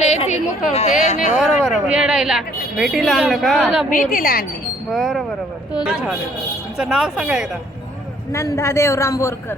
ती मुखवते बरं, बरं, बरं. येडायला. भेटीला आणलं का? भेटीला आणली. बरं बरं बरं. तुळजा- चालेल तुमचं नाव सांगा एकदा. नंदा देवराम बोरकर